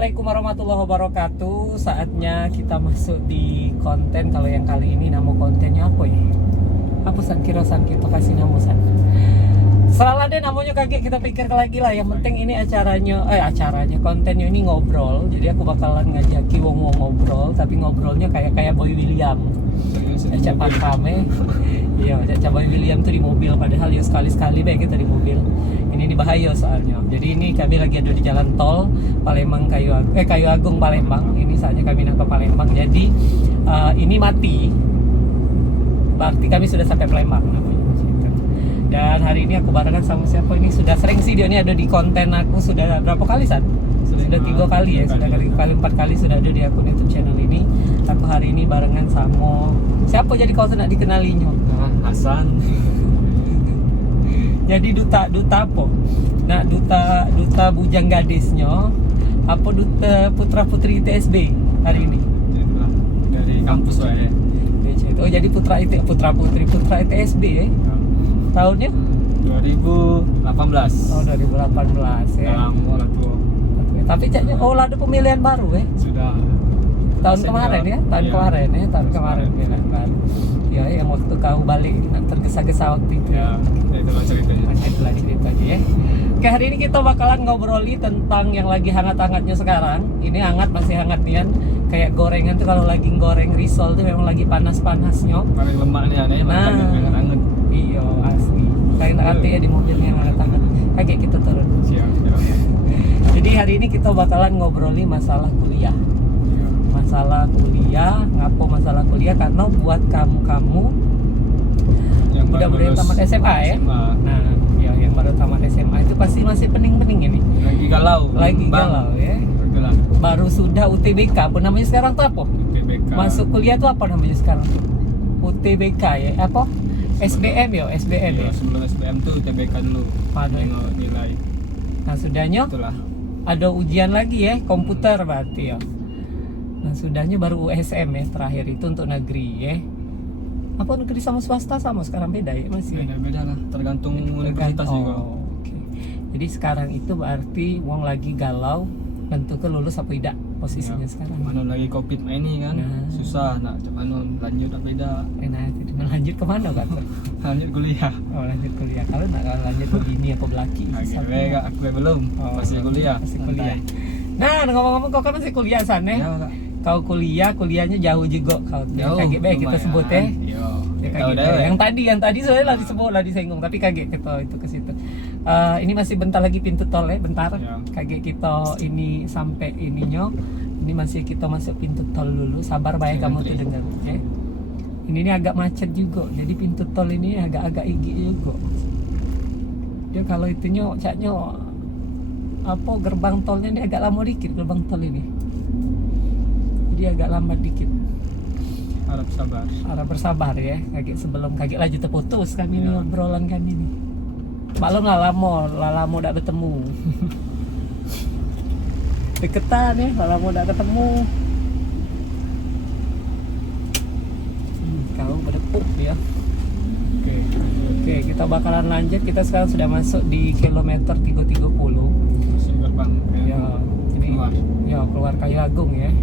Assalamualaikum warahmatullahi wabarakatuh. Saatnya kita masuk di konten. Kalau yang kali ini nama kontennya apa ya? Apa san kirosan kita kasih nama san? Selalu ada namanya kaget, kita pikir lagi lah. Yang penting ini acaranya kontennya ini ngobrol. Jadi aku bakalan ngajaki wong ngobrol, tapi ngobrolnya kayak Boy William. Cepat rame. Iya, Boy William tuh di mobil, padahal ya sekali-sekali baik kita di mobil. Ini bahaya soalnya. Jadi ini kami lagi ada di jalan tol Palembang Kayu Agung Palembang. Ini saatnya kami nak ke Palembang. Jadi ini mati. Berarti kami sudah sampai Palembang namanya. Dan hari ini aku barengan sama siapa ini? Sudah sering sih dia ini ada di konten aku. Sudah berapa kali San? Sudah 3 kali ya. Sudah kali 4 kali sudah ada di akun YouTube channel ini. Aku hari ini barengan sama siapa jadi kau nak dikenalinya? Hasan. Jadi duta apa? Nah, duta bujang gadisnya apa duta putra putri ITSB hari ini? Dari kampus ya. Oh, jadi putra putri ITSB ya? Tahunnya? 2018. Oh, 2018 ya. Lama lah tuh. Tapi caknya ada pemilihan baru ya? Sudah. Tahun kemarin ya? Tahun kemarin pemilihan baru. Ya, yang waktu kau balik tergesa-gesa waktu itu. Ya, itulah ceritanya. Itulah ceritanya ya. Oke, hari ini kita bakalan ngobroli tentang yang lagi hangat-hangatnya sekarang. Ini masih hangat nih kan. Kayak gorengan tuh kalau lagi goreng risol tuh memang lagi panas-panasnya. Paling lemak nih aneh, makan hangat. Iya, asli. Kayak nanti ya di mobilnya yang hangat-hangat. Kayak kita turun. Siap. Jadi hari ini kita bakalan ngobroli masalah kuliah. Ngapo masalah kuliah? Karena buat kamu Yang udah tamat SMA ya. Nah, ya yang baru tamat SMA itu pasti masih pening-pening ini. Lagi galau Ya. Bergerak. Baru sudah UTBK, apa namanya sekarang tuh apa? UTBK. Masuk kuliah tuh apa namanya sekarang tuh? UTBK ya, apa? SBM ya. Sebelum SBM tuh UTBK dulu. Tengok nilai. Nah, sudahnya Itulah. ada ujian lagi ya, komputer berarti ya. Nah, sudahnya baru USM ya, terakhir itu untuk negeri ya. Apa negeri sama swasta sama sekarang beda ya masih? Beda lah, tergantung universitas juga. Oke. Jadi sekarang itu berarti wong lagi galau tentu ke lulus apa tidak posisinya sekarang. Mana lagi Covid ini kan, susah nak mana lanjut apa beda. Nah, jadi lanjut kemana kan? Lanjut kuliah. Oh, lanjut kuliah. Kalau nak lanjut begini apa belaki? Aku belum, masih kuliah. Masih kuliah. Nah, ngomong-ngomong kau kan masih kuliah sana? Ya, kau kuliahnya jauh juga kau. Jauh. Kaget kita sebut ya. Ya, yang tadi soalnya lah disinggung, tapi kaget kita itu ke situ. Ini masih bentar lagi pintu tol ya, bentar. Ya. Kaget kita ini sampai ininya. Ini masih kita masuk pintu tol dulu. Sabar baik kamu tuh dengar, ya. Ini agak macet juga. Jadi pintu tol ini agak-agak igih juga. Dia kalau itunya caknya apa gerbang tolnya ini agak lama dikit gerbang tol ini. Jadi agak lambat dikit. Harap bersabar ya. Sebelum lanjut terputus kami ini obrolan kami ini. Maklum lah lama udah bertemu. Deketan ya, lama udah ketemu. Kau berdepuk ya. Oke, kita bakalan lanjut. Kita sekarang sudah masuk di kilometer 330. Gerbang. Ya, ini keluar Kayu Agung ya.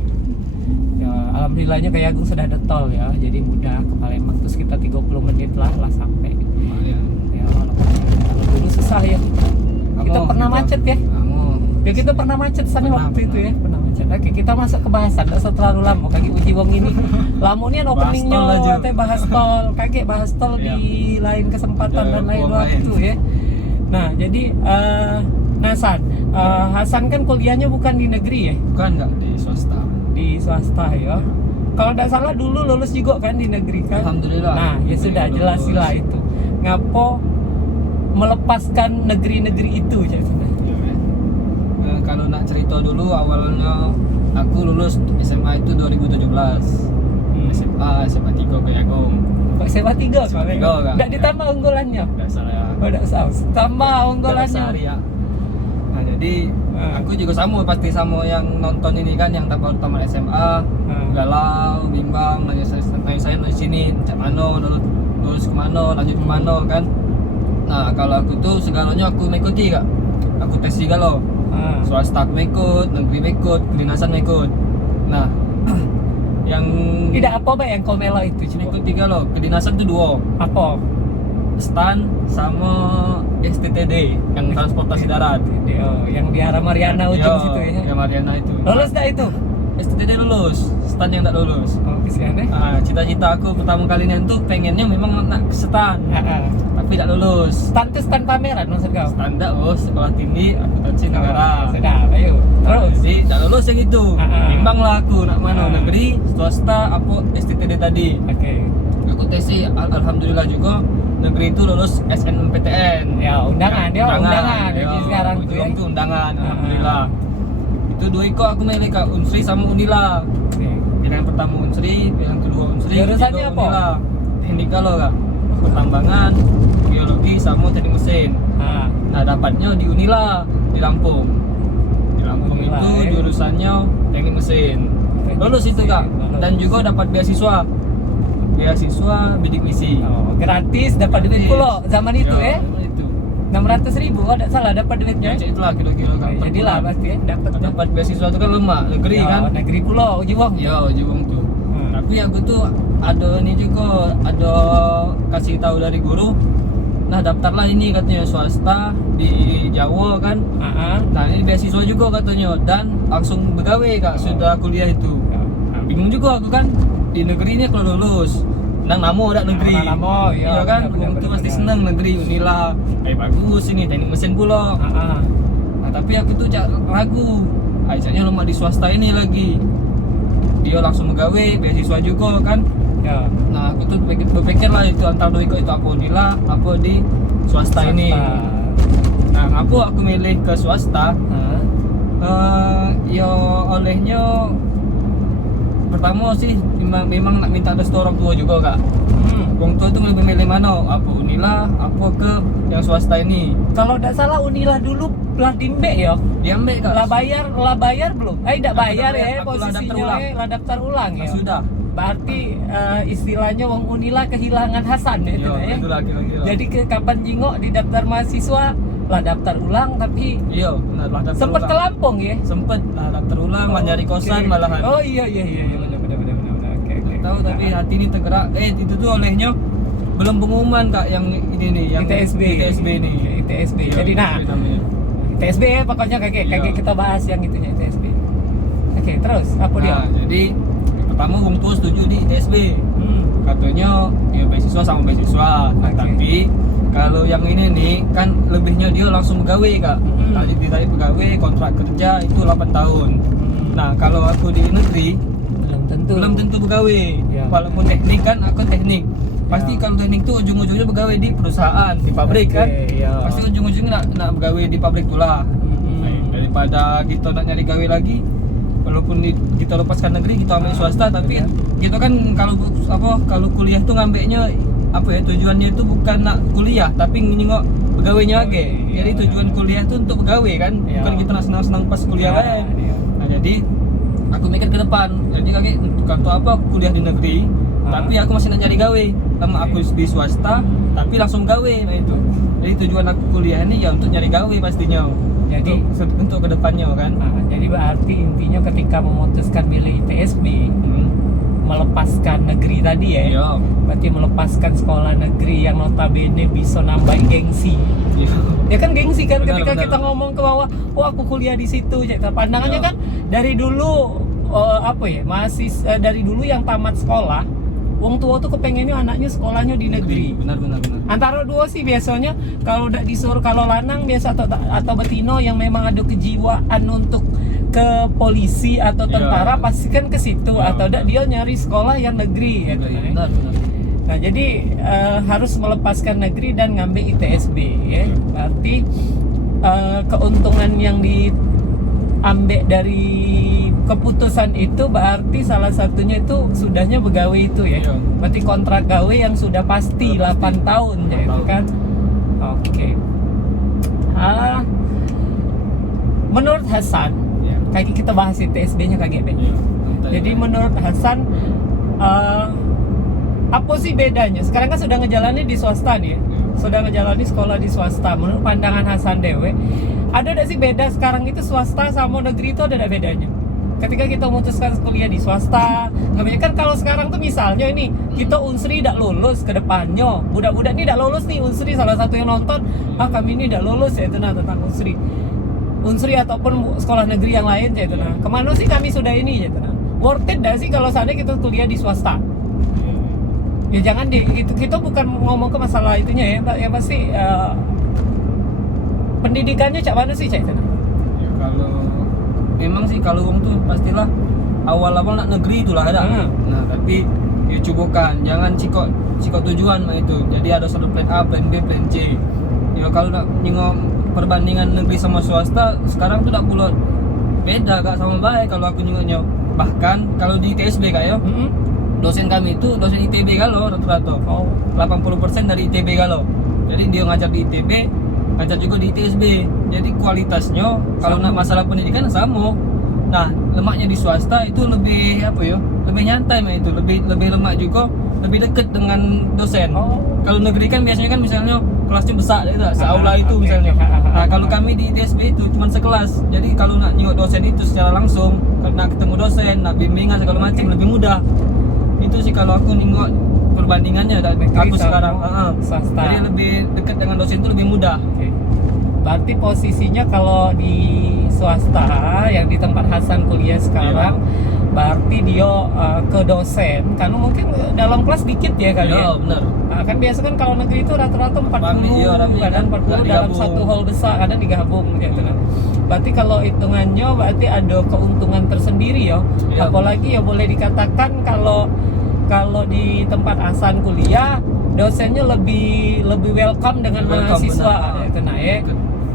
Ya, alhamdulillahnya Kayu Agung sudah ada tol ya, jadi mudah ke Palembang. Terus kita 30 menit lah sampai. Ya, kalau dulu susah ya. Kita pernah macet ya. Ya kita pernah macet sana waktu itu ya, pernah macet. Oke, kita masuk ke bahasan, tidak terlalu lama. Kaki uji wong ini. Lamunya openingnya teh bahas tol, kaget bahas tol di lain kesempatan dan lain waktu ya. Nah, jadi Hasan kan kuliahnya bukan di negeri ya? Bukan, enggak, di swasta. Di swasta ya. Kalau tidak salah dulu lulus juga kan di negeri kan? Alhamdulillah. Nah, ya sudah jelasilah itu. Ngapo melepaskan negeri-negeri itu cak? Kalau nak cerita dulu awalnya aku lulus SMA itu 2017. SMA 3 Kayu Agung. SMA 3 kan? Enggak ditambah unggulannya. Biasa ya. Oh, enggak salah. Tambah unggulannya. Ya. Nah, jadi aku juga pasti sama yang nonton ini kan, yang tamat SMA, galau, bimbang, nanya saya di sini, macam mana, lulus kemana, lanjut kemana kan. Nah, kalau aku tuh segalanya aku mengikuti kak. Aku tes juga loh. Swasta aku ikut, negeri ikut, kedinasan ikut. Nah, yang Tidak apa yang kau melo itu cuma ikut 3 loh. Kedinasan tuh 2. apa? STAN sama STTD yang transportasi darat. Yang di arah Mariana ujung Yo, situ ya. yang Mariana itu. Lolos dah itu? STTD lulus, STAN yang tak lulus. Oh, kesian deh. Cita-cita aku pertama kali tuh pengennya memang nak ke STAN, tapi tak lulus. Stand itu stand pameran maksud kau? Standar sekolah tinggi akuntansi negara. Sudah, ayo. Terus? Jadi tak lulus yang itu. Bimbang lah aku nak mana, negeri, swasta, apa STTD tadi. Oke. Aku tes alhamdulillah juga negeri itu lulus SNMPTN. Ya, undangan. Yo, Jadi sekarang tuh ya. itu undangan, alhamdulillah. Itu 2 iko aku milih Kak, Unsri sama Unila. Pilihan pertama Unsri, pilihan kedua Unsri. Jurusannya juga apa? Unila. Teknik kalau Kak, pertambangan, geologi sama teknik mesin. Nah dapatnya di Unila di Lampung. Di Lampung Unila, itu jurusannya teknik mesin. Lulus itu Kak, dan juga dapat beasiswa bidik misi. Gratis dapat duit pula zaman itu Ya, ya. itu. 600.000 ada salah dapat duitnya. Ya, itulah kilo-kilo Kak. per Jadilah bulan. pasti ya Dapat beasiswa itu kan lemah, negeri kan. Negeri pulau Jiwang. Ya, Jiwang tuh. Tapi aku tuh ada ini juga, ada kasih tahu dari guru. Nah, daftarlah ini katanya swasta di Jawa kan. Nah, ini beasiswa juga katanya dan langsung begawe Kak sudah kuliah itu. Nah, bingung juga aku kan di negeri ini kalau lulus. Nang namo ada negeri. Namo, iya kan. Aku tuh pasti seneng negeri Unila. Bagus ini teknik mesin pula. Nah, tapi aku tuh ragu. Ajaknya lemah di swasta ini lagi. Dia langsung megawe, beasiswa juga kan. Ya. Nah, aku tuh berpikir lah itu antara dua itu apa Unila, apa di swasta ini. Nah, aku milih ke swasta. Ya olehnya pertama sih memang nak minta restu orang tua juga Kak. Orang tua tuh lebih milih mana? Apa Unila, apa ke yang swasta ini? Kalau tidak salah Unila dulu lah dimbe ya. Diambil Kak. Lah bayar belum? Tidak bayar Aku ya lah daftar posisinya ulang. lah daftar ulang ya. Sudah. Berarti istilahnya wong Unila kehilangan Hasan ya itu Yo, ya. itulah kira-kira. Jadi ke kapan jingok di daftar mahasiswa lah daftar ulang tapi Iya, benar lah daftar sempet ulang. ke Lampung ya. Sempet lah daftar ulang, nyari kosan Oke. malahan. Oh iya benar. Oke. Tahu tapi hati ini tergerak. Itu tuh olehnya belum pengumuman Kak yang ini nih, yang ITSB. ITSB nih. ITSB. Iya, Jadi nah, ITSB namanya. ITSB ya pokoknya kakek Iya. kita bahas yang itunya ITSB. Oke, terus apa dia? Nah, jadi pertama orang tua setuju di ITSB. Katanya ya beasiswa sama beasiswa. Nah, Oke. tapi kalau yang ini nih kan lebihnya dia langsung pegawai Kak. Tadi pegawai kontrak kerja itu 8 tahun. Nah, kalau aku di negeri belum tentu pegawai. Ya. Walaupun teknik kan aku teknik. Pasti Ya. kalau teknik tuh ujung-ujungnya pegawai di perusahaan, di pabrik Oke, kan. ya. Pasti ujung-ujungnya nak pegawai di pabrik tulah. Daripada kita nak nyari gawe lagi, walaupun kita lepaskan negeri kita ambil swasta, tapi kita kan kalau kuliah tuh ngambilnya tujuannya itu bukan nak kuliah tapi nyengok pegawainya aja. Jadi tujuan kuliah tuh untuk pegawai kan, bukan kita nak senang-senang pas kuliah kan. Nah, jadi aku mikir ke depan. Jadi kakek untuk apa aku kuliah di negeri, tapi aku masih nak cari gawe. Lama aku di swasta, tapi langsung gawe. Nah itu. Jadi tujuan aku kuliah ini ya untuk nyari gawe pastinya. Jadi untuk kedepannya kan. Jadi berarti intinya ketika memutuskan milih ITSB, melepaskan negeri tadi ya. Iya. Berarti melepaskan sekolah negeri yang notabene bisa nambahin gengsi. Iya. Ya kan gengsi kan Benar, ketika benar. kita ngomong ke bawah, aku kuliah di situ. Pandangannya Iya. kan dari dulu dari dulu yang tamat sekolah, wong tua tuh kepengennya anaknya sekolahnya di negeri. Benar. Antara dua sih biasanya kalau udah disuruh, kalau lanang biasa atau betino yang memang ada kejiwaan untuk ke polisi atau tentara pasti kan ke situ, atau udah dia nyari sekolah yang negeri gitu. Benar. Nah jadi harus melepaskan negeri dan ngambil ITSB ya. Berarti keuntungan yang diambil dari keputusan itu berarti salah satunya itu sudahnya pegawai itu ya. Iya. Berarti kontrak gawe yang sudah pasti 8 tahun ya itu kan. Oke. Menurut Hasan, kayak kita bahas ITSB-nya kaget deh. Jadi menurut Hasan apa sih bedanya? Sekarang kan sudah ngejalani di swasta nih ya. Sudah ngejalani sekolah di swasta. Menurut pandangan Hasan dewe, Ada nggak sih beda sekarang itu swasta sama negeri itu ada nggak bedanya? Ketika kita memutuskan kuliah di swasta, kebanyakan kalau sekarang tuh misalnya ini kita unsri tidak lulus ke depannya, budak-budak ini tidak lulus nih unsri, salah satu yang nonton, kami ini tidak lulus ya itu nah tentang unsri ataupun sekolah negeri yang lain ya itu nah, kemana sih kami sudah ini ya itu nah, worth it nggak sih kalau seandainya kita kuliah di swasta? Ya jangan deh, itu kita bukan ngomong ke masalah itunya ya, yang pasti pendidikannya cak mana sih cak itu nah? Ya, kalau memang sih kalau uang tuh pastilah awal-awal nak negeri itulah ada. Nah tapi ya cobakan, jangan cikok tujuan mah itu. Jadi ada satu plan A, plan B, plan C. Ya kalau nak nyingok perbandingan negeri sama swasta sekarang tuh tak pula beda kak sama baik kalau aku nyingoknya. Bahkan kalau di ITSB kak ya, dosen kami itu dosen ITB galau rata-rata. 80% dari ITB galau. Jadi dia ngajar di ITB, ngajar juga di ITSB. Jadi kualitasnya kalau nak masalah pendidikan sama. Nah, lemaknya di swasta itu lebih apa ya? Lebih nyantai mah itu, lebih lemak juga, lebih dekat dengan dosen. Kalau negeri kan biasanya kan misalnya kelasnya besar gitu, seaula itu misalnya. Nah, kalau kami di ITSB itu cuma sekelas. Jadi kalau nak nyingok dosen itu secara langsung, karena ketemu dosen, nak bimbingan segala macam lebih mudah. Itu sih kalau aku nengok perbandingannya aku sekarang swasta. Jadi lebih dekat dengan dosen itu lebih mudah. Berarti posisinya kalau di swasta yang di tempat Hasan kuliah sekarang, berarti dia ke dosen karena mungkin dalam kelas dikit ya kali ya. Benar. Nah, kan biasa kan kalau negeri itu rata-rata 40, kadang 40 dalam satu hall besar, kadang digabung gitu kan. Berarti kalau hitungannya berarti ada keuntungan tersendiri ya. Apalagi ya boleh dikatakan kalau di tempat Hasan kuliah dosennya lebih welcome dengan mahasiswa itu nah ya.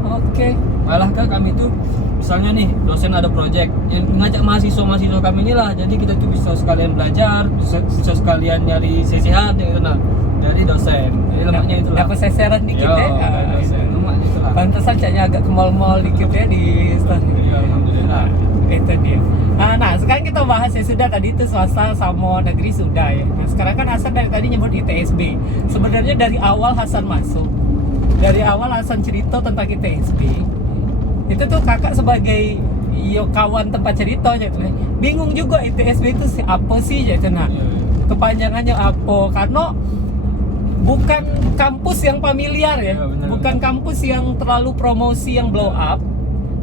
Oke. Malah kan kami tuh misalnya nih dosen ada project yang ngajak mahasiswa kami inilah, jadi kita tuh bisa sekalian belajar, bisa sekalian nyari CCH gitu nah dari dosen. Jadi lemaknya itulah. Dapat seseran dikit ya. Dosen. Lemaknya itulah. Pantesan caknya agak ke mall-mall dikit ya di stasiun. Ya, alhamdulillah. Itu dia. Nah, sekarang kita bahas ya sudah tadi itu swasta sama negeri sudah ya. Nah, sekarang kan Hasan dari tadi nyebut ITSB. Sebenarnya dari awal Hasan masuk, dari awal Hasan cerita tentang ITSB, itu tuh kakak sebagai kawan tempat cerita gitu. Bingung juga ITSB itu apa sih gitu nah. Kepanjangannya apa? Karena bukan kampus yang familiar ya, bukan kampus yang terlalu promosi yang blow up.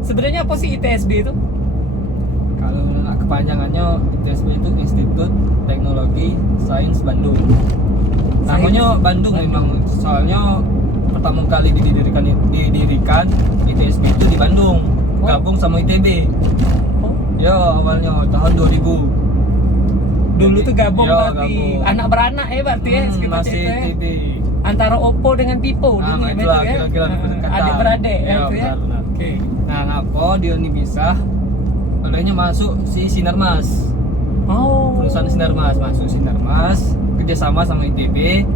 Sebenarnya apa sih ITSB itu? Kalau kepanjangannya ITSB itu Institut Teknologi Sains Bandung. Namanya Bandung memang, soalnya pertama kali didirikan ITSB itu di Bandung, gabung sama ITB. Ya awalnya tahun 2000. Dulu tuh gabung ya, berarti gabung. anak beranak ya berarti ya sekitar masih itu ya. ITB. Antara Oppo dengan Vivo Nah, dulu itulah ya. kira-kira berdekatan. Adik-beradik ya itu ya. benar. Oke. Nah, ngapa dia ini bisa? Olehnya masuk si Sinarmas. Perusahaan Sinarmas, masuk Sinarmas, kerjasama sama ITB.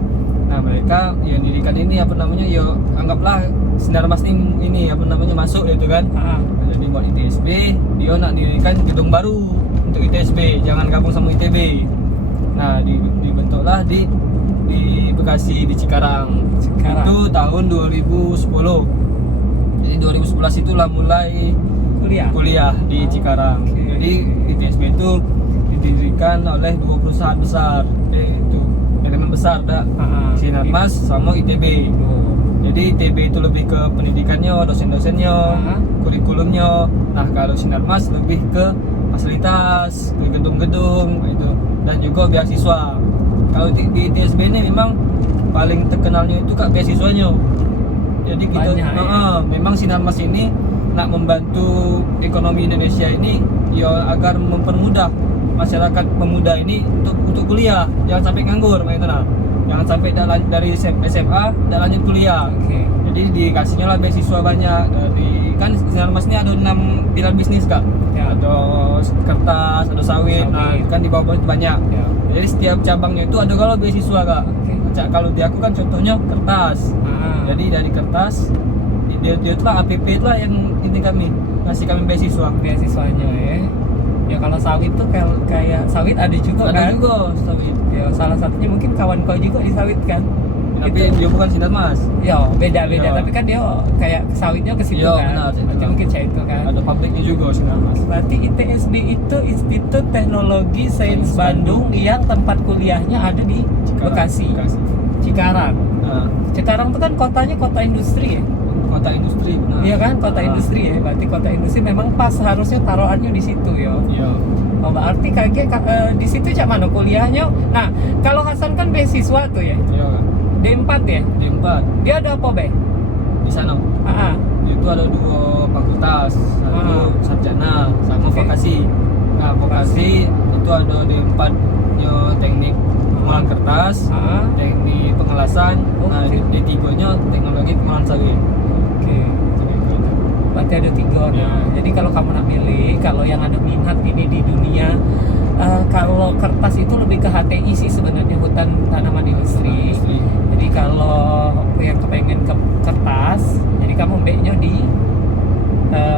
Nah, mereka ya dirikan ini apa namanya, ya anggaplah Sinarmas ini apa namanya masuk gitu kan. Nah, jadi buat ITSB, dia nak dirikan gedung baru untuk ITSB, jangan gabung sama ITB. Nah, dibentuklah di Bekasi, di Cikarang. Itu tahun 2010. Jadi 2011 itulah mulai kuliah di Cikarang. Jadi ITSB itu didirikan oleh dua perusahaan besar, itu elemen besar dah, Sinarmas sama ITB. Jadi ITB itu lebih ke pendidikannya, dosen-dosennya, kurikulumnya. Nah, kalau Sinarmas lebih ke fasilitas, ke gedung-gedung itu, dan juga beasiswa. Kalau di ITSB ini memang paling terkenalnya itu kak beasiswanya. Jadi kita memang Sinarmas ini nak membantu ekonomi Indonesia ini ya agar mempermudah masyarakat pemuda ini untuk kuliah, jangan sampai nganggur itu nah. Jangan sampai dari SMA dan lanjut kuliah. Jadi dikasihnya lah beasiswa banyak dari, kan Sinarmas ini ada 6 pilar bisnis kak. Ada kertas, ada sawit. Nah, kan di bawah itu banyak. Jadi setiap cabangnya itu ada kalau beasiswa kak. Kalau di aku kan contohnya kertas. Jadi dari kertas dia itu lah APP itu lah yang ini kami ngasih kami beasiswanya ya. Ya kalau sawit tuh kayak sawit ada juga kan? Ada juga sawit. Ya salah satunya mungkin kawan kau juga di sawit kan? Tapi Itu- dia bukan Sinarmas. Yo, beda-beda, Ya. tapi kan dia kayak sawitnya ke situ Iya, kan. benar, situ. Berarti mungkin saya itu kan. Ada pabriknya juga Sinarmas. Berarti ITSB itu Institut Teknologi Sains Bandung yang tempat kuliahnya ada di Bekasi, Cikarang. Nah, Cikarang itu kan kotanya kota industri ya. kota industri. Nah. Iya kan, kota industri ya. Berarti kota industri memang pas harusnya taruhannya di situ ya. Iya. Oh, berarti di situ cak mana kuliahnya? Nah, kalau Hasan kan beasiswa tuh ya. Iya. D4 ya. D4 Dia ada apa, Be? di sana. Ah, Itu ada 2 fakultas, satu sarjana sama Oke. vokasi. Nah, vokasi itu ada D4 nya teknik pengolahan kertas, teknik pengelasan. Nah, Oke. D3-nya teknologi pengolahan sawit. Oke. Berarti ada 3. Nah, jadi kalau kamu nak milih, kalau yang ada minat ini di dunia, kalau kertas itu lebih ke HTI sih sebenarnya, hutan tanaman industri. Jadi kalau yang kepengen ke kertas, jadi kamu B-nya di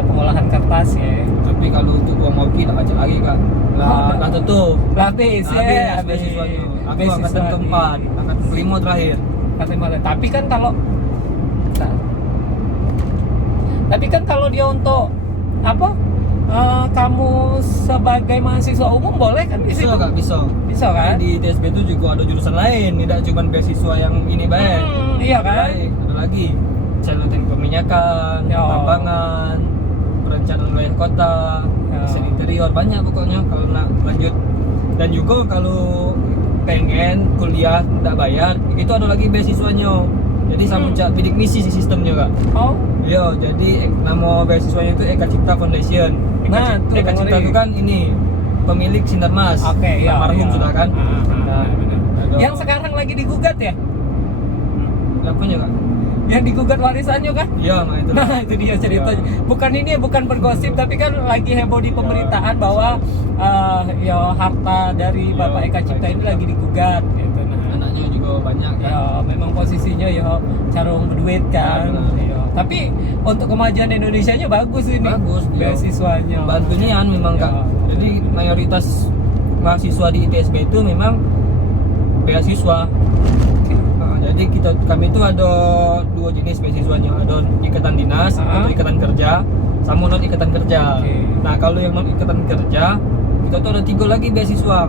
pengolahan kertas ya. Tapi kalau untuk buang kopi tak baca lagi kak. Lah tutup. Habis ya, Habis beasiswanya. Aku angkatan keempat, angkatan kelima terakhir. Tapi kan kalau dia untuk apa? Kamu sebagai mahasiswa umum boleh kan di situ? Bisa kak, bisa. Bisa kan? Di ITSB itu juga ada jurusan lain, tidak cuma beasiswa yang ini baik. Iya kan? Ada lagi jalur teknik peminyakan, Ya. tambangan, perencanaan wilayah kota, Ya. desain interior, banyak pokoknya kalau nak lanjut. Dan juga kalau pengen kuliah tidak bayar, itu ada lagi beasiswanya. Jadi sama cak bidik misi sih sistemnya kak. Oh, Iya, jadi nama beasiswanya itu Eka Cipta Foundation. Nah, tuh, Eka Cipta ngeri. itu kan ini pemilik Sinarmas. Oke, iya, Almarhum iya. sudah kan. Nah, benar. yang sekarang lagi digugat ya? Apanya kak? Yang digugat warisannya kan? Iya, nah itu. Nah, itu dia ceritanya. Bukan ini ya, bukan bergosip, tapi kan lagi heboh di pemberitaan bahwa ya harta dari Iya, Bapak Eka Cipta ini lagi digugat gitu. Nah, Anaknya juga banyak kan. ya memang posisinya ya carung berduit kan. Ya, benar. Ya. Tapi untuk kemajuan Indonesianya bagus ini. Bagus, iya. Beasiswanya. Bantunya memang kak. Ya. Jadi mayoritas mahasiswa di ITSB itu memang beasiswa. Nah, jadi kami itu ada 2 jenis beasiswanya, ada ikatan dinas atau ikatan kerja, sama non ikatan kerja. Oke. Nah kalau yang non ikatan kerja, kita tuh ada 3 lagi beasiswa.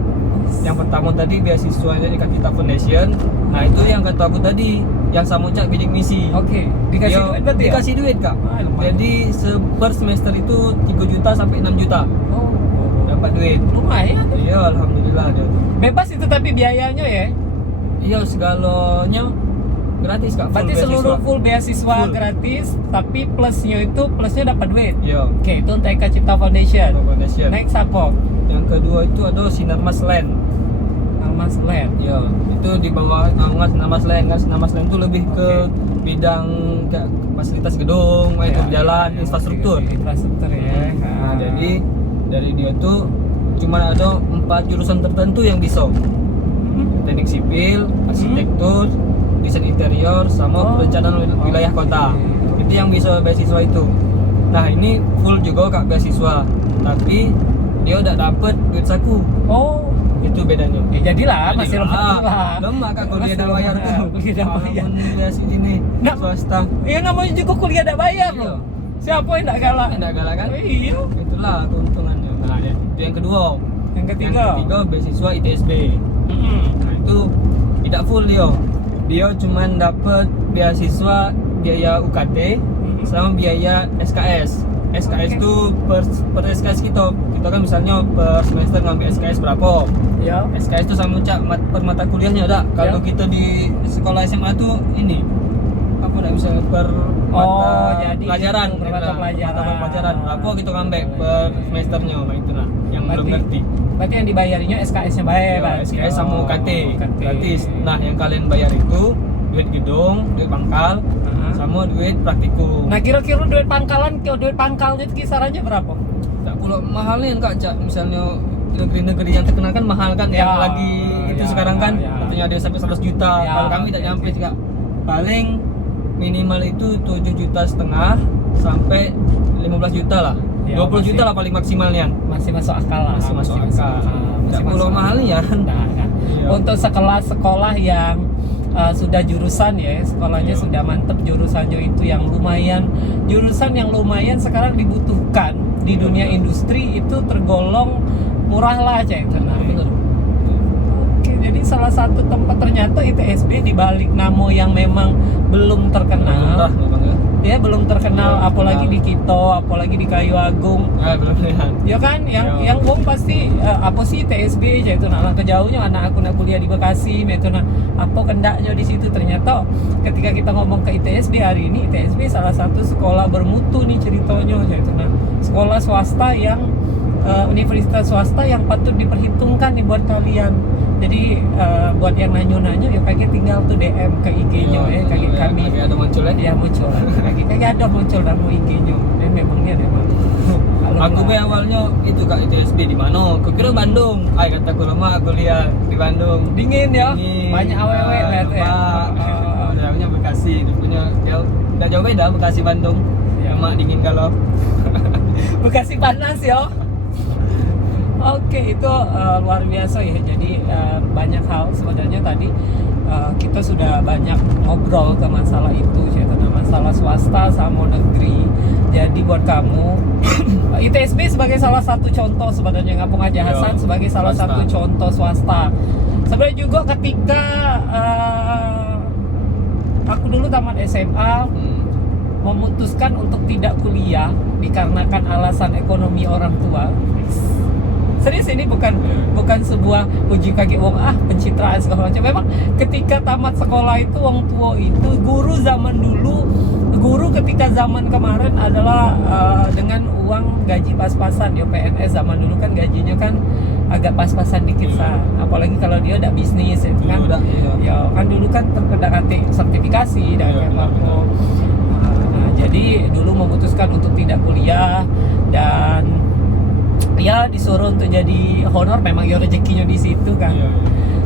Yang pertama tadi beasiswanya Eka Cipta Foundation. Nah itu yang kata aku tadi, yang sama cak bidik misi. Oke, dikasih Ya, duit berarti ya? dikasih duit kak. Ah, lumayan. Jadi per semester itu 3 juta sampai 6 juta Oh, dapat duit. lumayan. Iya alhamdulillah dia tuh. Bebas itu tapi biayanya ya. Iya segalanya gratis kak. Berarti seluruh full beasiswa Full. gratis, tapi plusnya dapat duit. Iya. Oke, itu untuk Eka Cipta Foundation. Foundation. Next apa? Yang kedua itu ada Sinarmas Land. Mas Land. Iya. Itu di bawah naungan Sinarmas Land kan. Sinarmas Land itu lebih ke bidang kayak fasilitas gedung, jalan, infrastruktur. Infrastruktur ya. Nah, jadi dari dia tuh cuma ada 4 jurusan tertentu yang bisa. Teknik sipil, arsitektur, desain interior, sama perencanaan wilayah kota. Itu yang bisa beasiswa itu. Nah ini full juga kak beasiswa, tapi dia udah dapet duit saku. Oh, Itu bedanya. ya jadilah masih lemah lah. Lemah kak kalau dia Masih udah bayar lemah, tuh. kuliah dah bayar. Walaupun dia sini Nah, swasta. Iya namanya juga kuliah dak bayar Iya. loh. Siapa yang dak galak? Enggak galak kan? Iya. Itulah keuntungannya. Nah, itu yang kedua. Yang ketiga. Yang ketiga beasiswa ITSB. Mm-mm. Nah itu tidak full dia cuman dapat beasiswa biaya UKT sama biaya SKS. SKS Oke. itu per SKS kita kan misalnya per semester ngambil SKS berapa. Ya. SKS itu sama cak per mata kuliahnya ada. Kalau Ya. kita di sekolah SMA tuh ini apa enggak bisa per Oh, jadi pelajaran itu, per mata pelajaran. mata pelajaran berapa kita ngambil per semesternya. Nah itulah yang belum ngerti. Berarti yang dibayarinya SKS-nya bayar, Ya, SKS sama UKT gratis. Nah, yang kalian bayar itu duit gedung, duit pangkal, sama duit praktikum. Nah, kira-kira duit pangkalnya itu kisarannya berapa? Tak pula mahalnya kak cak. Misalnya negeri-negeri yang terkenal kan mahal kan, Ya, yang lagi itu ya, sekarang kan, ya. katanya ada sampai 100 juta. Ya, Kalau kami tak oke, nyampe oke. kak. Paling minimal itu 7,5 juta sampai 15 juta lah. Ya, 20 juta masih- lah paling maksimalnya. Masih masuk akal lah. Masih masuk akal. Masih Tak masuk pula akal. mahalnya. Nah, Iya. untuk sekelas sekolah yang sudah jurusan ya, sekolahnya Iya. sudah mantep jurusannya itu yang lumayan, jurusan yang lumayan sekarang dibutuhkan di dunia industri itu tergolong murah lah cek. Nah, Bener. oke, jadi salah satu tempat ternyata ITSB di balik namo yang memang belum terkenal, Murah memang ya. ya belum terkenal, Belum apalagi terkenal. di Kito, apalagi di Kayu Agung. Belum lihat. Ya kan, yang Ya. wong pasti apa sih TSB aja itu, nah langkah jauhnya anak aku nak kuliah di Bekasi, itu nah apa kendaknya di situ. Ternyata ketika kita ngomong ke ITSB hari ini, ITSB salah satu sekolah bermutu nih ceritanya aja itu, nah sekolah swasta yang universitas swasta yang patut diperhitungkan nih buat kalian. Jadi buat yang nanya-nanya ya kayak tinggal tuh DM ke IG-nya ya, kayak kami Kayak ada muncul ya. ya muncul kayak ada muncul dalam IG-nya. Memangnya memang. Aku be awalnya itu Kak ITSB di mana? Kukira Bandung. Ay kataku lama aku lihat di Bandung. Dingin ya, Dingin. banyak awet-awet lihat ya. Jauhnya Bekasi, punya jauh. Udah jauh beda Bekasi Bandung. Ya. Emak dingin kalau. Bekasi panas ya. Oke, itu luar biasa ya. Jadi banyak hal sebenarnya tadi kita sudah banyak ngobrol ke masalah itu, yaitu masalah swasta sama negeri. Jadi buat kamu ITSB sebagai salah satu contoh sebenarnya, Ngapung Aja Hasan sebagai salah swasta. satu contoh swasta. Sebenarnya juga ketika aku dulu tamat SMA memutuskan untuk tidak kuliah dikarenakan alasan ekonomi orang tua. Serius, ini bukan sebuah uji kaki wong pencitraan segala macam. Memang ketika tamat sekolah itu wong tua itu guru zaman dulu, guru ketika zaman kemarin adalah dengan uang gaji pas-pasan ya. PNS zaman dulu kan gajinya kan agak pas-pasan dikit sah. Apalagi kalau dia ada bisnis itu kan. Ya kan dulu kan terkena sertifikasi dan Iya, kayak apa. Nah, jadi dulu memutuskan untuk tidak kuliah dan ya disuruh untuk jadi honor, memang ya rezekinya di situ kan.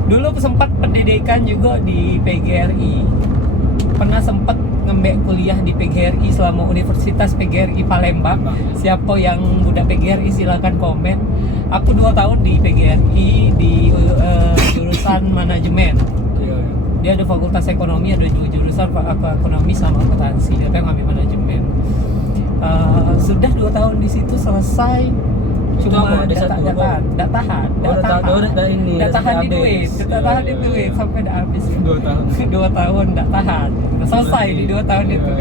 Dulu sempat pendidikan juga di PGRI, pernah sempat ngembe kuliah di PGRI selama Universitas PGRI Palembang. Siapa yang budak PGRI silakan komen. Aku 2 tahun di PGRI di jurusan manajemen. Dia ada fakultas ekonomi, ada jurusan ekonomi sama akuntansi. Tapi yang ambil manajemen. Sudah 2 tahun di situ selesai. Cuma tidak tahan di duit sampai udah habis 2 tahun 2 tahun tidak tahan, selesai di 2 tahun itu.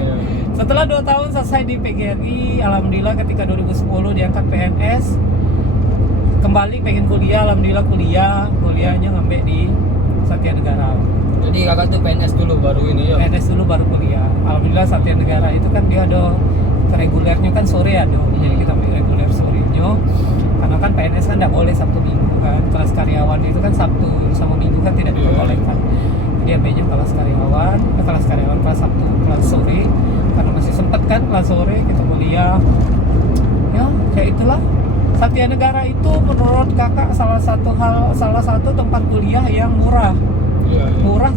Setelah 2 tahun selesai di PGRI, alhamdulillah ketika 2010 diangkat PNS, kembali pengen kuliah, alhamdulillah kuliahnya ngambil di Satya Negara. jadi kakak tuh PNS dulu baru ini ya. PNS dulu baru kuliah, alhamdulillah. Satya Negara itu kan dia ada regulernya kan sore ada, jadi kita ambil reguler sorenya karena kan PNS kan tidak boleh Sabtu Minggu kan. Kelas karyawan itu kan Sabtu sama Minggu kan tidak diperbolehkan. Jadi ambilnya kelas karyawan kelas Sabtu, kelas sore karena masih sempat kan kelas sore kita kuliah. Ya kayak itulah. Satya Negara itu menurut kakak salah satu tempat kuliah yang murah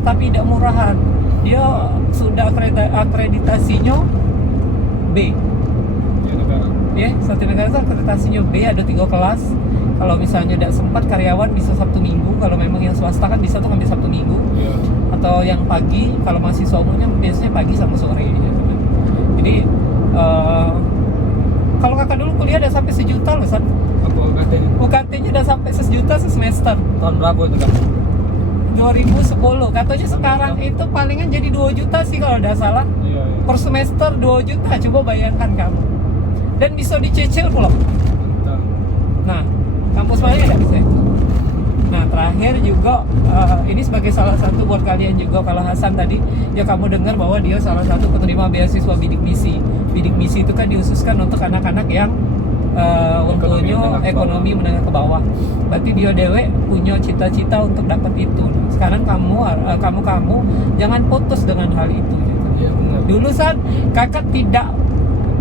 tapi tidak murahan. Dia sudah akreditasinya B. Ya, Satya Negara itu akreditasinya B, ada 3 kelas. Kalau misalnya tidak sempat karyawan bisa Sabtu Minggu, kalau memang yang swasta kan bisa tuh ambil Sabtu Minggu. Atau yang pagi, kalau mahasiswa umumnya biasanya pagi sama sore gitu. Jadi kalau kakak dulu kuliah udah sampai 1 juta loh, San. UKT-nya udah sampai 1 juta semester. Tahun berapa itu kan? 2010. Katanya sekarang itu palingan jadi 2 juta sih kalau tidak salah. Per semester 2 juta, coba bayangkan kamu. Dan bisa dicicil loh. Nah, kampus mana nggak bisa. Nah, terakhir juga ini sebagai salah satu buat kalian juga, kalau Hasan tadi ya kamu dengar bahwa dia salah satu penerima beasiswa bidik misi. Bidik misi itu kan dihususkan untuk anak-anak yang untuknya ekonomi menengah ke bawah. Berarti dia dewe punya cita-cita untuk dapat itu. Sekarang kamu jangan putus dengan hal itu. Iya benar. Dulu San, kakak tidak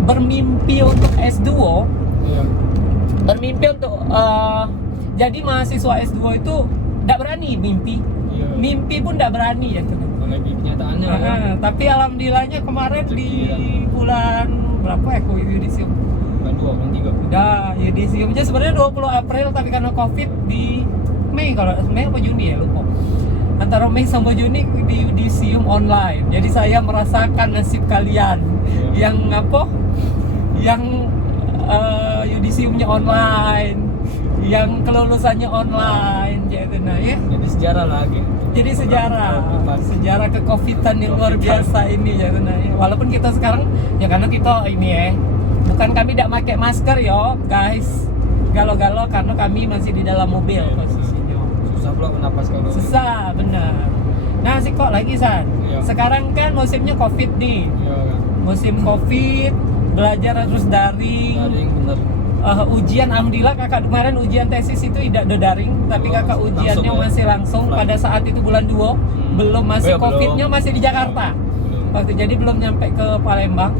bermimpi untuk S2, bermimpi untuk jadi mahasiswa S2 itu tidak berani mimpi pun tidak berani ya. Lagi kenyataannya. Tapi alhamdulillahnya kemarin di bulan berapa ya yudisium? Bulan 2, bulan 3. Udah yudisiumnya sebenarnya 20 April tapi karena Covid di Mei, kalau Mei apa Juni ya lupa. antara Mei sama Juni di Yudisium online. Jadi saya merasakan nasib kalian yang apa? Yang Yudisiumnya online, yang kelulusannya online, gitu nah ya. Jadi sejarah lagi. Jadi sejarah ke-Covidan yang luar biasa ini ya, nah ya. Walaupun kita sekarang ya karena kita ini ya, bukan kami tidak pakai masker yo guys, galau-galau karena kami masih di dalam mobil posisinya. Susah pula bernapas kalau. Susah benar. Nah sih kok lagi San, Iya. sekarang kan musimnya Covid nih, Iya kan. musim Covid, belajar harus daring. Daring bener. Ujian alhamdulillah kakak kemarin ujian tesis itu tidak daring, tapi kakak ujiannya langsung ya? masih langsung pada saat itu bulan 2, belum masih belum. Covidnya masih di Jakarta. Waktu jadi belum nyampe ke Palembang,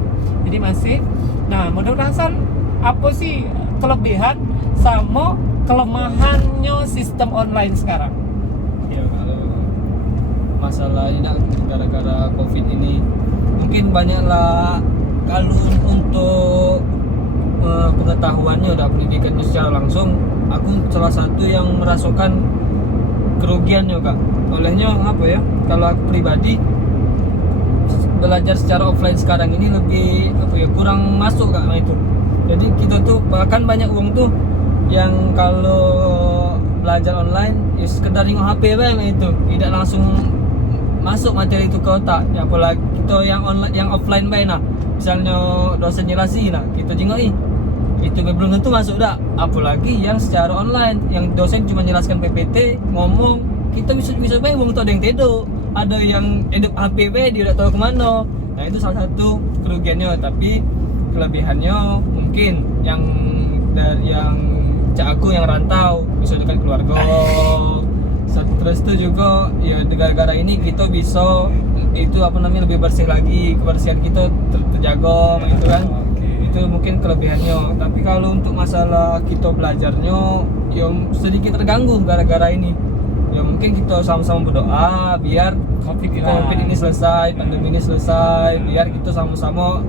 jadi masih. Nah menurut Hasan apa sih kelebihan sama kelemahannya sistem online sekarang? Iya, kalau masalahnya gara-gara Covid ini mungkin banyaklah kalau untuk pengetahuannya udah pendidikannya secara langsung, aku salah satu yang merasakan kerugiannya kak. Olehnya apa ya? Kalau aku pribadi belajar secara offline sekarang ini lebih apa ya, kurang masuk kak, nah itu. Jadi kita tuh bahkan banyak uang tuh yang kalau belajar online ya sekedar nengok HP bang itu, tidak langsung masuk materi itu ke otak. Ya, apalagi kita yang online, yang offline bang, nah misalnya dosen jelasin, nah kita jengok itu belum tentu masuk dah. Apalagi yang secara online, yang dosen cuma jelaskan PPT, ngomong, kita bisa baik ngomong tuh ada yang tedo, ada yang edit HP dia udah tahu kemana. Nah itu salah satu kerugiannya, tapi kelebihannya mungkin yang dari yang aku yang rantau bisa dekat keluarga. Terus itu juga ya gara-gara ini kita bisa itu apa namanya lebih bersih lagi, kebersihan kita terjaga gitu kan. Itu mungkin kelebihannya. Tapi kalau untuk masalah kita belajarnya ya sedikit terganggu gara-gara ini. Ya mungkin kita sama-sama berdoa biar COVID ini selesai, pandemi ini selesai, biar kita sama-sama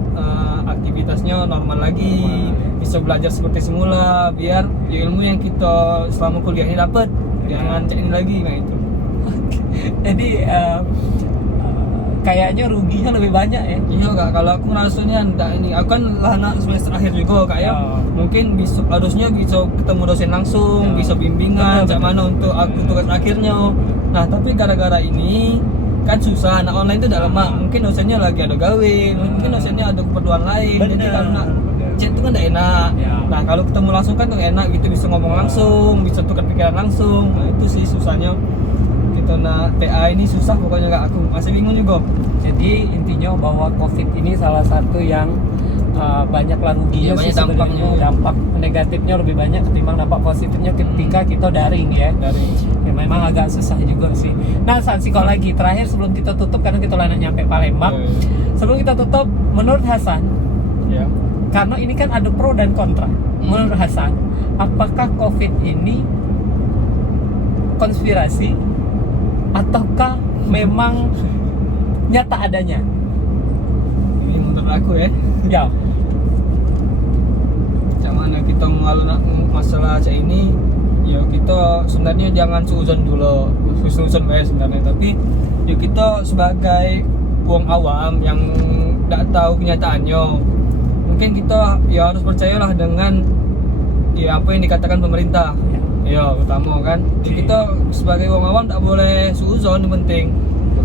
aktivitasnya normal lagi, bisa belajar seperti semula, biar ilmu yang kita selama kuliah ini dapat jangan cek ini lagi, nah itu. Jadi kayaknya ruginya lebih banyak ya. Iya kak, kalau aku ngerasanya enggak ini, aku kan lah anak semester akhir juga kak ya. Mungkin bisa, harusnya bisa ketemu dosen langsung, bisa bimbingan cak mana untuk aku tugas akhirnya. Nah tapi gara-gara ini kan susah, anak online itu udah lama, mungkin dosennya lagi ada gawe, mungkin dosennya ada keperluan lain. Jadi karena chat itu kan udah enak. Nah kalau ketemu langsung kan tuh enak gitu, bisa ngomong langsung, bisa tukar pikiran langsung. Nah itu sih susahnya. Gitu, nah TA ini susah pokoknya kak, aku masih bingung juga. Jadi intinya bahwa COVID ini salah satu yang banyaklah ruginya, banyak sih sebenarnya. Dampak negatifnya lebih banyak ketimbang dampak positifnya ketika kita daring ya. Ya memang agak susah juga sih. Nah Sansi kok lagi terakhir sebelum kita tutup karena kita lagi nyampe Palembang. Sebelum kita tutup, menurut Hasan, karena ini kan ada pro dan kontra. Menurut Hasan, apakah COVID ini konspirasi ataukah memang nyata adanya? Ini menurut aku ya. Ya. Mana kita masalah cak ini, ya kita sebenarnya jangan suuzon dulu, suuzon baik sebenarnya. Tapi ya kita sebagai wong awam yang tidak tahu kenyataannya, mungkin kita ya harus percayalah dengan ya apa yang dikatakan pemerintah. Ya utama kan. Jadi kita sebagai wong awam tak boleh suuzon, yang penting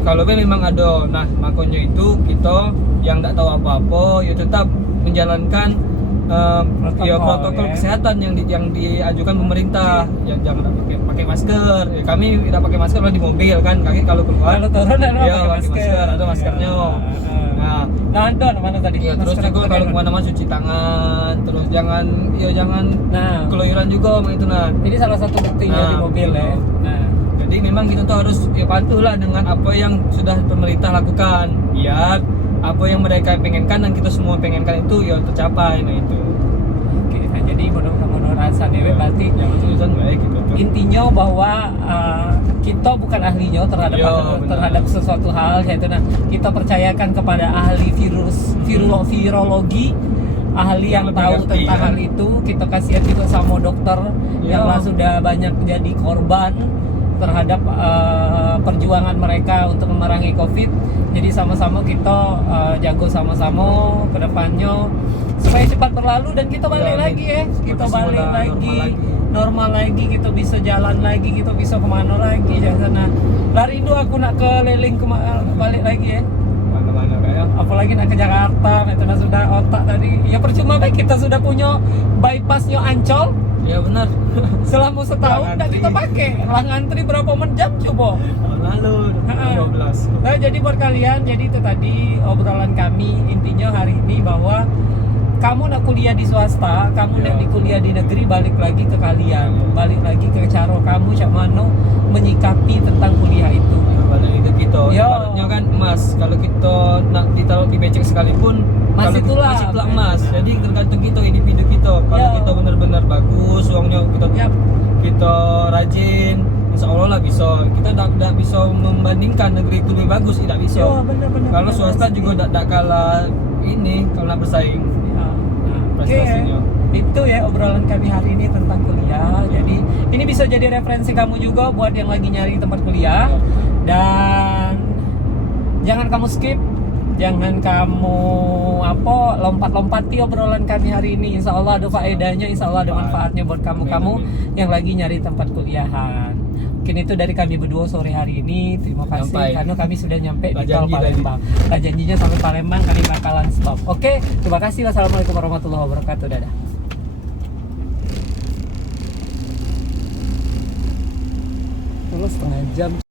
kalau memang ada, nah makanya itu kita yang tak tahu apa-apa ya tetap menjalankan protokol kesehatan yang diajukan pemerintah. Ya jangan pakai masker. Ya, kami tidak pakai masker di mobil kan, kaki kalau keluar Kalau turun ada ya, pakai masker. ada maskernya. Nah Don mana tadi? ya terus juga kalau kemana-mana cuci tangan, terus jangan keluyuran juga itu. Nah ini salah satu buktinya di mobil ya. Nah jadi memang kita tuh harus ya patuhlah dengan apa yang sudah pemerintah lakukan, biar apa yang mereka pengenkan dan kita semua pengenkan itu ya tercapai. Nah itu. Oke, nah jadi menurut Hasan ya, berarti baik gitu. Intinya bahwa kita bukan ahlinya terhadap sesuatu hal, yaitu nah kita percayakan kepada ahli virologi, ahli yang tahu tentang hal itu. Kita kasihan juga sama dokter yang sudah banyak jadi korban terhadap perjuangan mereka untuk memerangi COVID. Jadi sama-sama kita jago sama-sama ke depannya supaya cepat berlalu dan kita balik Ya, lagi ya. Kita semoga balik lagi normal normal lagi, kita bisa jalan lagi, kita bisa kemana lagi ya sana. Lah rindu aku nak keliling balik lagi ya. Mana-mana kayak. Apalagi nak ke Jakarta, itu nah sudah otak tadi. Ya percuma baik kita sudah punya bypassnya Ancol. Iya benar. Selama setahun Lah dah kita pakai. Lah ngantri berapa jam coba? Lalu Ha-ha. 12. Nah, jadi buat kalian, jadi itu tadi obrolan kami intinya hari ini bahwa kamu nak kuliah di swasta, kamu nak Ya. di kuliah di negeri, balik lagi ke kalian, balik lagi ke cara kamu cak mano menyikapi tentang kuliah itu. Balik itu kita. Yo. Ibaratnya kan emas. Kalau kita nak ditaruh di becek sekalipun Masih kalau itulah. masih telah emas. Jadi tergantung kita individu kita. Kalau Yo. kita benar-benar bagus, uangnya Yap. kita rajin, insya Allah lah bisa. Kita tidak bisa membandingkan negeri itu lebih bagus, tidak bisa. Yo, benar-benar. Kalau swasta juga tidak kalah ini kalau nak bersaing. Ya. Nah, oke. Prestasinya. Itu ya obrolan kami hari ini tentang kuliah. Jadi ini bisa jadi referensi kamu juga buat yang lagi nyari tempat kuliah. Dan jangan kamu skip, jangan kamu lompat-lompati obrolan kami hari ini. Insya Allah ada faedahnya, insya Allah ada manfaatnya buat kamu-kamu yang lagi nyari tempat kuliahan. Mungkin itu dari kami berdua sore hari ini. Terima kasih Sampai. karena kami sudah nyampe di Tak tol janji tadi. Palembang. Nah, janjinya sampai Palembang kami bakalan stop. Oke, terima kasih. Wassalamualaikum warahmatullahi wabarakatuh. Dadah. Kalau setengah jam.